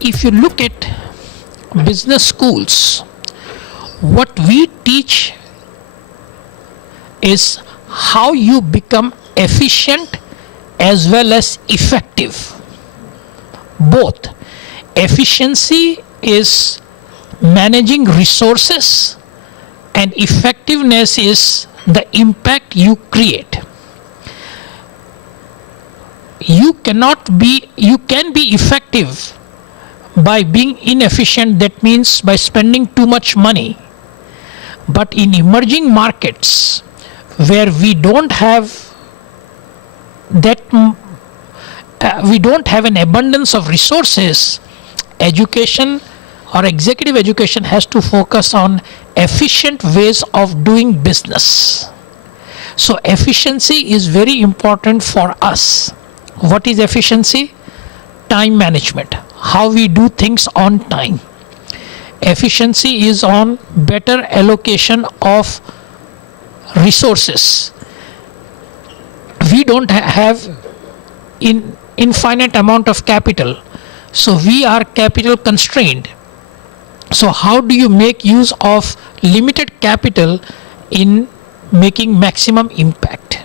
if you look at business schools, what we teach is how you become efficient as well as effective. Both. Efficiency is managing resources, and effectiveness is the impact you create. You can be effective by being inefficient, that means by spending too much money. But in emerging markets where we don't have an abundance of resources, education or executive education has to focus on efficient ways of doing business. So efficiency is very important for us. What is efficiency? Time management, how we do things on time. Efficiency is on better allocation of resources. We don't have infinite amount of capital, so we are capital constrained. So how do you make use of limited capital in making maximum impact?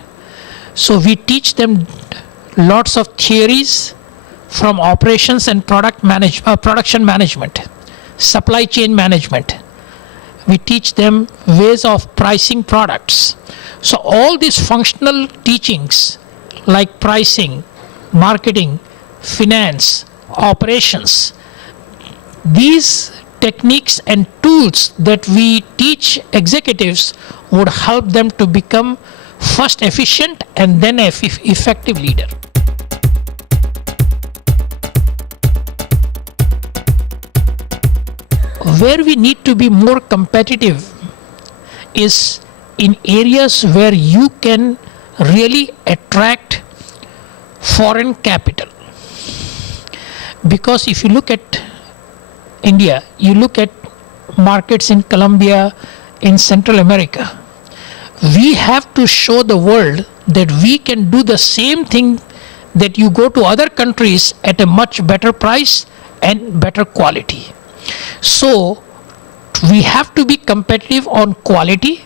So we teach them lots of theories from operations and production management, supply chain management. We teach them ways of pricing products. So all these functional teachings like pricing, marketing, finance, operations, these techniques and tools that we teach executives would help them to become first efficient and then effective leader. Where we need to be more competitive is in areas where you can really attract foreign capital. Because if you look at India, you look at markets in Colombia, in Central America, we have to show the world that we can do the same thing that you go to other countries at a much better price and better quality. So we have to be competitive on quality,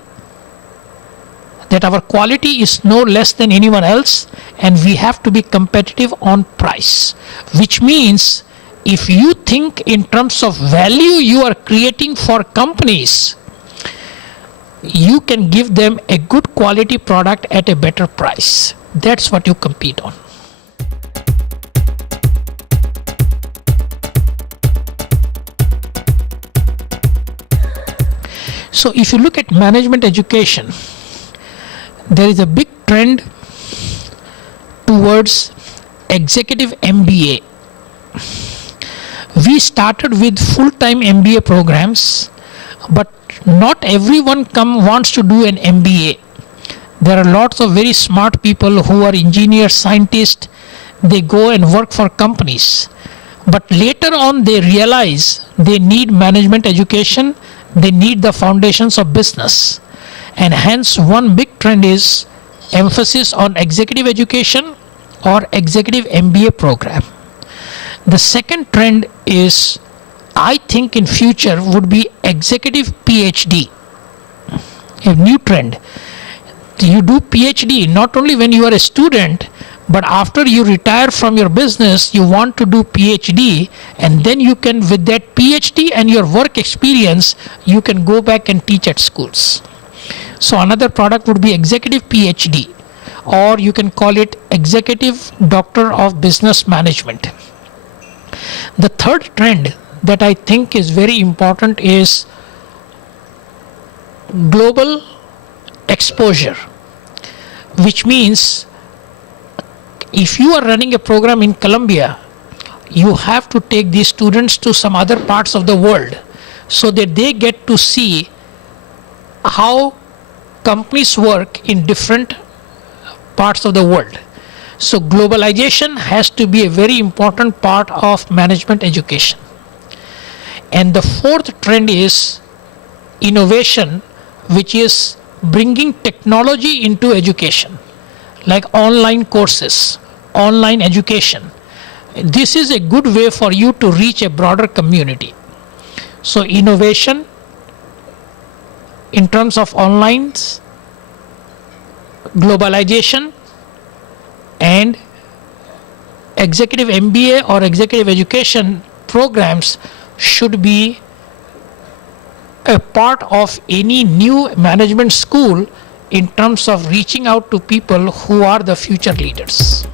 that our quality is no less than anyone else, and we have to be competitive on price, which means if you think in terms of value you are creating for companies, you can give them a good quality product at a better price. That's what you compete on. So if you look at management education, there is a big trend towards executive MBA. We started with full-time MBA programs, but not everyone wants to do an MBA. There are lots of very smart people who are engineers, scientists. They go and work for companies. But later on they realize they need management education, they need the foundations of business. And hence one big trend is emphasis on executive education or executive MBA program. The second trend is, I think in future, would be executive PhD. A new trend. You do PhD not only when you are a student, but after you retire from your business, you want to do PhD, and then you can, with that PhD and your work experience, you can go back and teach at schools. So another product would be executive PhD, or you can call it executive doctor of business management. The third trend that I think is very important is global exposure, which means if you are running a program in Colombia, you have to take these students to some other parts of the world so that they get to see how companies work in different parts of the world. So globalization has to be a very important part of management education. And the fourth trend is innovation, which is bringing technology into education, like online courses, online education, this is a good way for you to reach a broader community. So innovation in terms of online, globalization, and executive MBA or executive education programs should be a part of any new management school in terms of reaching out to people who are the future leaders.